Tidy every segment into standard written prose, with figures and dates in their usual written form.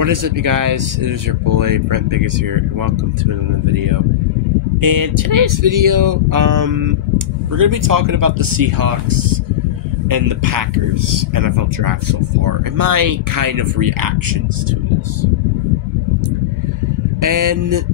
What is up, you guys? It is your boy Brent Biggers here, and welcome to another video. In today's video, we're going to be talking about the Seahawks and the Packers NFL draft so far, and my kind of reactions to this. And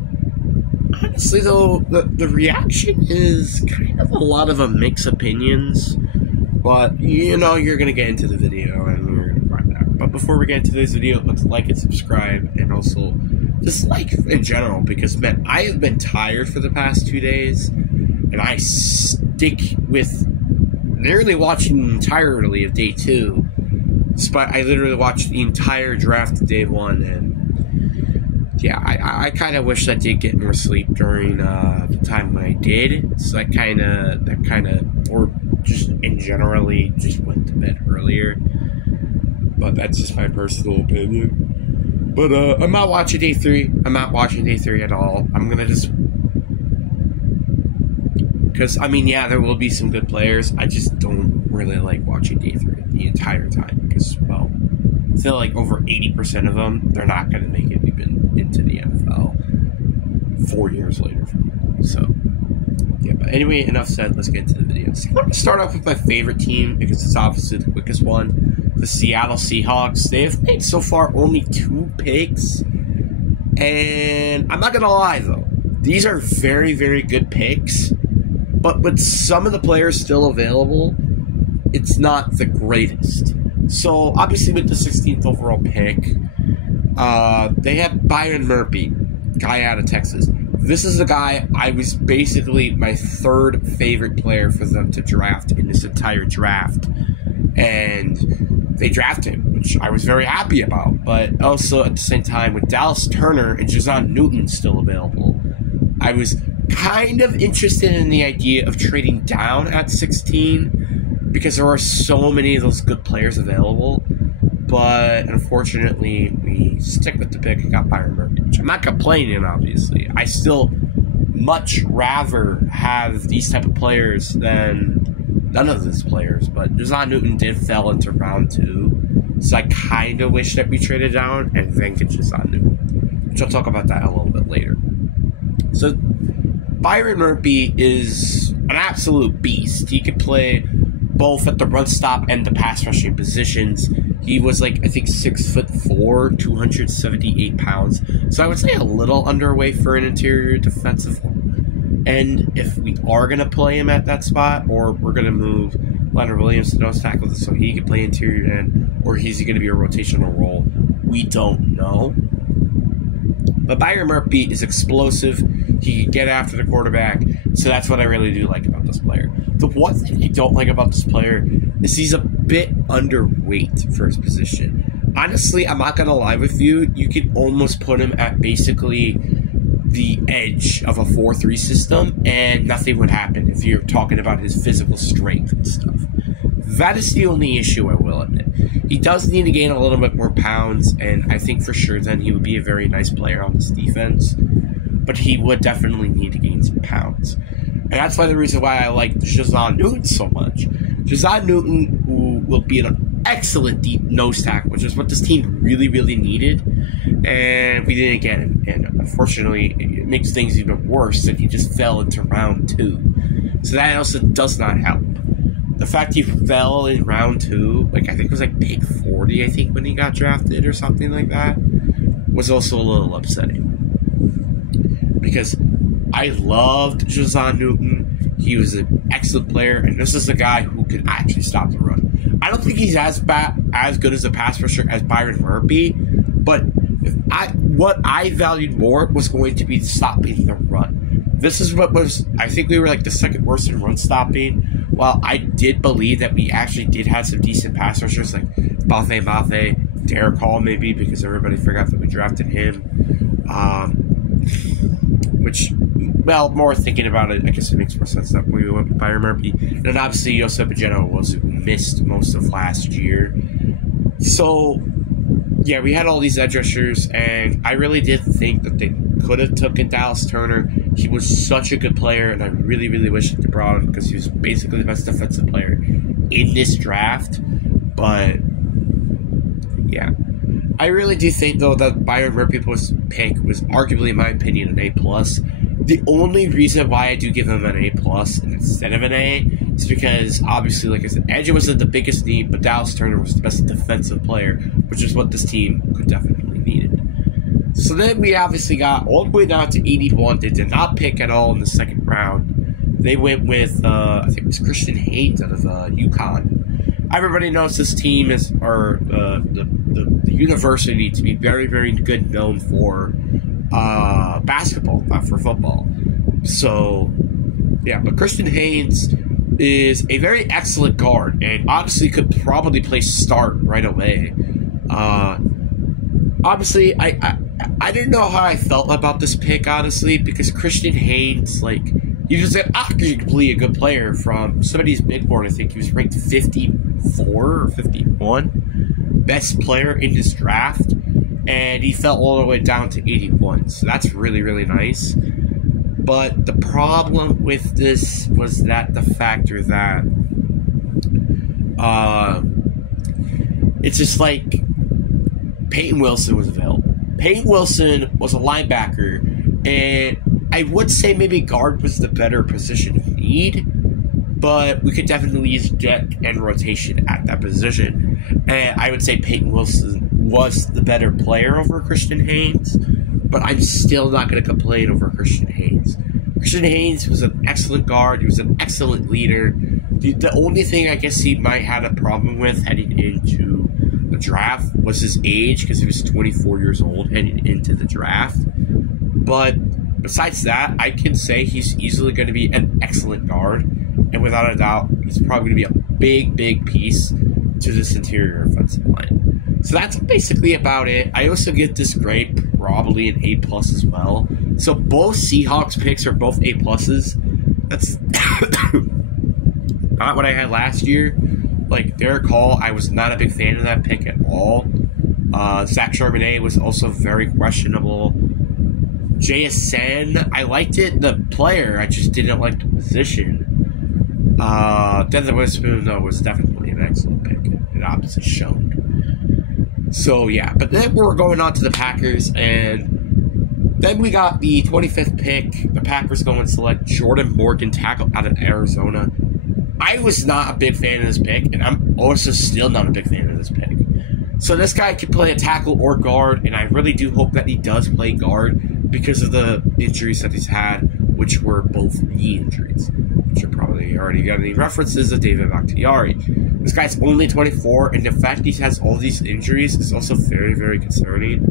honestly, though, the reaction is kind of a lot of mixed opinions, but you know, you're going to get into the video and we're going to find out. But before we get into this video, let's like and subscribe, and also just like in general, because man, I have been tired for the past 2 days, and I stick with nearly watching entirely of day 2. Despite I literally watched the entire draft of day 1, and yeah, I kind of wish I did get more sleep during the time when I did. So that kind of, or just in generally, just went to bed earlier. But that's just my personal opinion. But I'm not watching day 3. I'm not watching day 3 at all. I'm gonna just, because I mean, yeah, there will be some good players. I just don't really like watching day 3 the entire time, because, well, I feel like over 80% of them, they're not gonna make it even into the NFL 4 years later from now. So yeah, but anyway, enough said. Let's get into the video. So I'm gonna start off with my favorite team, because it's obviously the quickest one. The Seattle Seahawks. They have made so far only 2 picks, and I'm not gonna lie though, these are very, very good picks, but with some of the players still available, it's not the greatest. So obviously with the 16th overall pick, they have Byron Murphy, guy out of Texas. This is the guy I was basically my 3rd favorite player for them to draft in this entire draft, and they drafted him, which I was very happy about. But also at the same time, with Dallas Turner and Jazon Newton still available, I was kind of interested in the idea of trading down at 16, because there are so many of those good players available. But unfortunately, we stick with the pick and got Byron Murphy, which I'm not complaining, obviously. I still much rather have these type of players than none of these players, but Jazon Newton did fell into round 2, so I kind of wish that we traded down and then get Jazon Newton, which I'll talk about that a little bit later. So Byron Murphy is an absolute beast. He could play both at the run stop and the pass rushing positions. He was like, I think 6'4", 278 pounds, so I would say a little underweight for an interior defensive end if we are going to play him at that spot, or we're going to move Leonard Williams to nose tackle so he can play interior end, or is he going to be a rotational role? We don't know. But Byron Murphy is explosive. He can get after the quarterback, so that's what I really do like about this player. The one thing I don't like about this player is he's a bit underweight for his position. Honestly, I'm not going to lie with you. You could almost put him at basically the edge of a 4-3 system, and nothing would happen if you're talking about his physical strength and stuff. That is the only issue, I will admit. He does need to gain a little bit more pounds, and I think for sure then he would be a very nice player on this defense, but he would definitely need to gain some pounds. And that's why the reason why I like Jazon Newton so much. Jazon Newton, who will be an excellent deep nose tackle, which is what this team really, really needed, and we didn't get him. And unfortunately, it makes things even worse that he just fell into round 2. So that also does not help. The fact he fell in round 2, like I think it was like pick 40, I think, when he got drafted or something like that, was also a little upsetting. Because I loved Jazon Newton. He was an excellent player, and this is a guy who could actually stop the run. I don't think he's as good as a pass rusher as Byron Murphy, but what I valued more was going to be stopping the run. This is what was, I think we were like the 2nd worst in run stopping. While I did believe that we actually did have some decent pass rushers, like Mafe, Derek Hall maybe, because everybody forgot that we drafted him. Which, well, more thinking about it, I guess it makes more sense that we went with Byron Murphy. And then obviously Joseph Bajeno was missed most of last year. So yeah, we had all these edge rushers, and I really did think that they could have taken Dallas Turner. He was such a good player, and I really, really wish they brought him, because he was basically the best defensive player in this draft. But yeah, I really do think, though, that Byron Murphy's pick was arguably, in my opinion, an A+. The only reason why I do give him an A+ instead of an A is because, obviously, like I said, Edge wasn't the biggest need, but Dallas Turner was the best defensive player, which is what this team could definitely needed. So then we obviously got all the way down to 81. They did not pick at all in the second round. They went with, I think it was Christian Haynes out of UConn. Everybody knows this team is, or the university, to be very, very good known for basketball, not for football. So, yeah, but Christian Haynes is a very excellent guard and honestly could probably play start right away. Obviously, I didn't know how I felt about this pick, honestly, because Christian Haynes, like, he was arguably a good player from somebody's big board. I think he was ranked 54 or 51, best player in his draft, and he fell all the way down to 81. So that's really, really nice. But the problem with this was that the factor that it's just like Peyton Wilson was available. Peyton Wilson was a linebacker, and I would say maybe guard was the better position of need, but we could definitely use depth and rotation at that position. And I would say Peyton Wilson was the better player over Christian Haynes, but I'm still not going to complain over Christian Haynes. Christian Haynes was an excellent guard. He was an excellent leader. The only thing I guess he might have a problem with heading into the draft was his age, because he was 24 years old heading into the draft. But besides that, I can say he's easily going to be an excellent guard, and without a doubt, he's probably going to be a big, big piece to this interior offensive line. So that's basically about it. I also give this grade probably an A+ as well. So both Seahawks picks are both A+. That's not what I had last year. Like, Derek Hall, I was not a big fan of that pick at all. Zach Charbonnet was also very questionable. JSN, I liked it, the player, I just didn't like the position. Denzel Witherspoon, though, was definitely an excellent pick, and obviously shown. So, yeah, but then we're going on to the Packers, and then we got the 25th pick. The Packers go and select Jordan Morgan, tackle out of Arizona. I was not a big fan of this pick, and I'm also still not a big fan of this pick. So this guy can play a tackle or guard, and I really do hope that he does play guard because of the injuries that he's had, which were both knee injuries, which are probably already got any references of David Bakhtiari. This guy's only 24, and the fact he has all these injuries is also very, very concerning.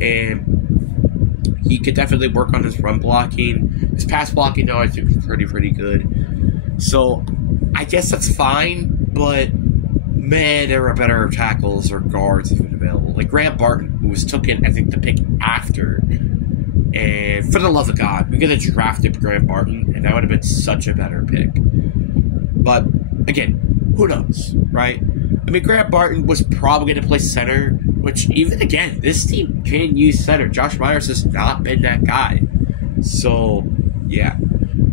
And he could definitely work on his run blocking. His pass blocking, though, I think is pretty, pretty good. So I guess that's fine, but man, there are better tackles or guards even available. Like Grant Barton, who was taken, I think, the pick after. And for the love of God, we could have drafted Grant Barton, and that would have been such a better pick. But again, who knows, right? I mean, Grant Barton was probably going to play center, which even again, this team can use center. Josh Myers has not been that guy. So, yeah.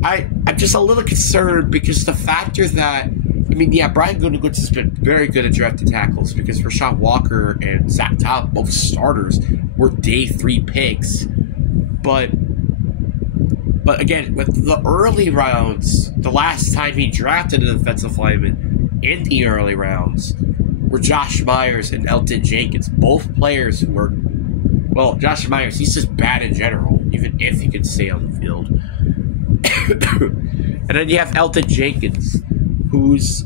I'm just a little concerned because the factor that, I mean, yeah, Brian Gutekunst has been very good at drafting tackles because Rashawn Walker and Zach Top, both starters, were day 3 picks. But again, with the early rounds, the last time he drafted an offensive lineman in the early rounds were Josh Myers and Elton Jenkins, both players who were, well, Josh Myers, he's just bad in general, even if he could stay on the field. And then you have Elton Jenkins, who's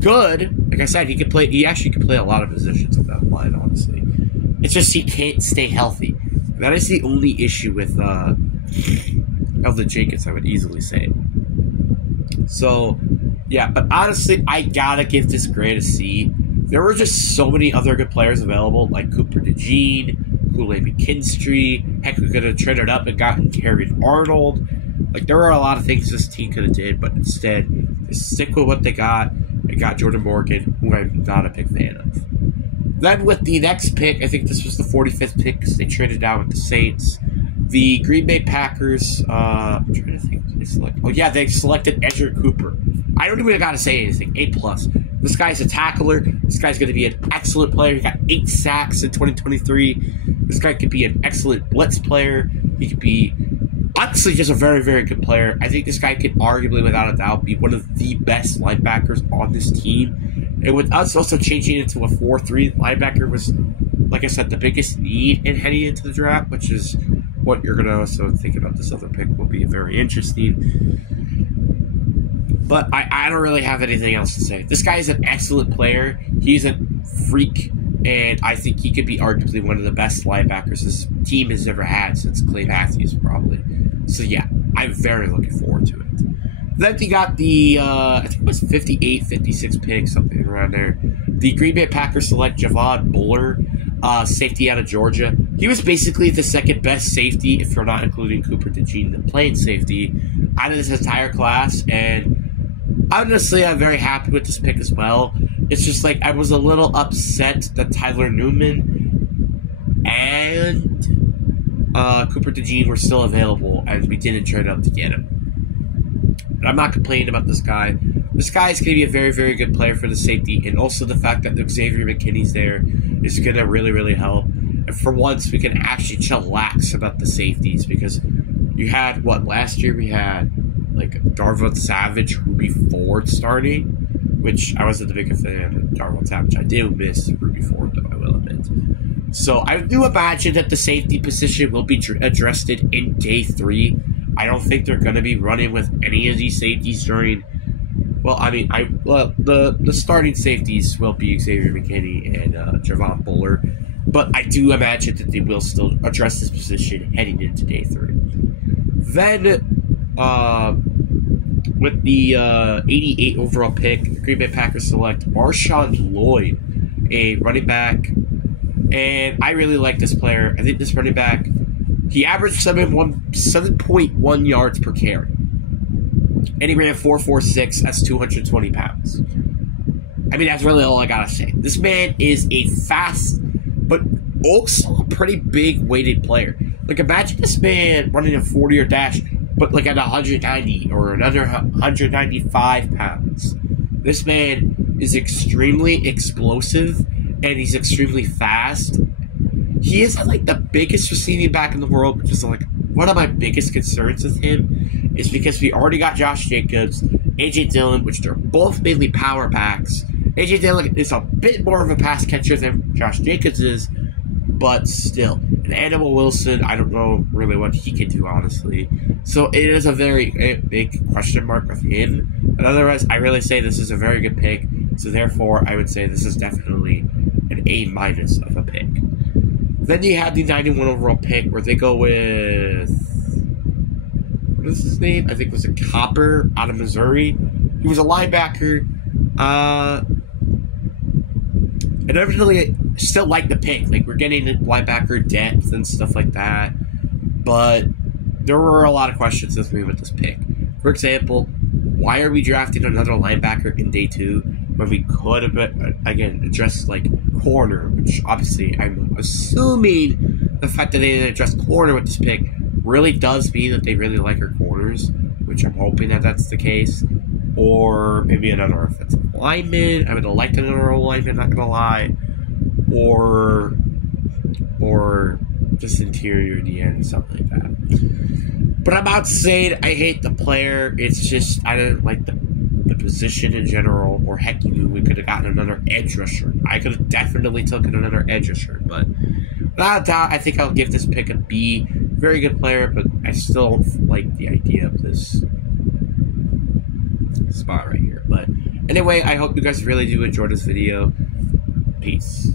good. Like I said, he actually can play a lot of positions on that line, honestly. It's just he can't stay healthy. That is the only issue with Elton Jenkins, I would easily say. So, yeah, but honestly, I gotta give this grade a C. There were just so many other good players available, like Cooper DeJean, Kool-Aid McKinstry. Heck, we could have traded up and gotten Carrion Arnold. Like, there were a lot of things this team could have did, but instead, they stick with what they got. They got Jordan Morgan, who I'm not a big fan of. Then with the next pick, I think this was the 45th pick because they traded down with the Saints. The Green Bay Packers, I'm trying to think, they selected Edgerrin Cooper. I don't even got to say anything, A+. This guy's a tackler. This guy's going to be an excellent player. He got 8 sacks in 2023. This guy could be an excellent blitz player. He could be, honestly, just a very, very good player. I think this guy could arguably, without a doubt, be one of the best linebackers on this team. And with us also changing into a 4-3 linebacker was, like I said, the biggest need in heading into the draft, which is what you're going to also think about this other pick will be very interesting. But I don't really have anything else to say. This guy is an excellent player. He's a freak, and I think he could be arguably one of the best linebackers this team has ever had since Clay Matthews, probably. So, yeah, I'm very looking forward to it. Then we got the, I think it was 58, 56 pick, something around there. The Green Bay Packers select Javon Buller, safety out of Georgia. He was basically the second best safety, if you're not including Cooper DeJean, the playing safety, out of this entire class, and honestly, I'm very happy with this pick as well. It's just like I was a little upset that Tyler Newman and Cooper DeJean were still available, and we didn't trade up to get him. But I'm not complaining about this guy. This guy is going to be a very, very good player for the safety, and also the fact that Xavier McKinney's there is going to really, really help. And for once, we can actually chillax about the safeties, because you had, what, last year we had like Darvon Savage, Ruby Ford starting, which I wasn't a big fan of Darvon Savage. I do miss Ruby Ford, though, I will admit. So I do imagine that the safety position will be addressed in day 3. I don't think they're going to be running with any of these safeties during. Well, I mean, the starting safeties will be Xavier McKinney and Javon Buller, but I do imagine that they will still address this position heading into day 3. Then, with the 88 overall pick, the Green Bay Packers select Marshawn Lloyd, a running back, and I really like this player. I think this running back, he averaged 7.1 yards per carry, and he ran 4.46. That's 220 pounds. I mean, that's really all I gotta say. This man is a fast, but also a pretty big weighted player. Like, imagine this man running a 40-yard dash, but like at 190 or another 195 pounds. This man is extremely explosive, and he's extremely fast. He is like the biggest receiving back in the world, which is like one of my biggest concerns with him, is because we already got Josh Jacobs, A.J. Dillon, which they're both mainly power backs. A.J. Dillon is a bit more of a pass catcher than Josh Jacobs is, but still. And Animal Wilson, I don't know really what he can do, honestly. So it is a very big question mark with him. But otherwise, I really say this is a very good pick. So therefore, I would say this is definitely an A- of a pick. Then you have the 91 overall pick where they go with, what is his name? I think it was a Copper out of Missouri. He was a linebacker. And I really still like the pick. Like, we're getting linebacker depth and stuff like that. But there were a lot of questions with me with this pick. For example, why are we drafting another linebacker in day 2 when we could have, again, addressed, like, corner, which obviously I'm assuming the fact that they didn't address corner with this pick really does mean that they really like our corners, which I'm hoping that that's the case. Or maybe another offensive lineman. I would have liked another lineman, not gonna lie. Or just interior at the end, something like that. But I'm not saying I hate the player. It's just I didn't like the position in general. Or heck, we could have gotten another edge rusher. I could have definitely taken another edge rusher. But without a doubt, I think I'll give this pick a B. Very good player, but I still don't like the idea of this spot right here. But anyway, I hope you guys really do enjoy this video. Peace.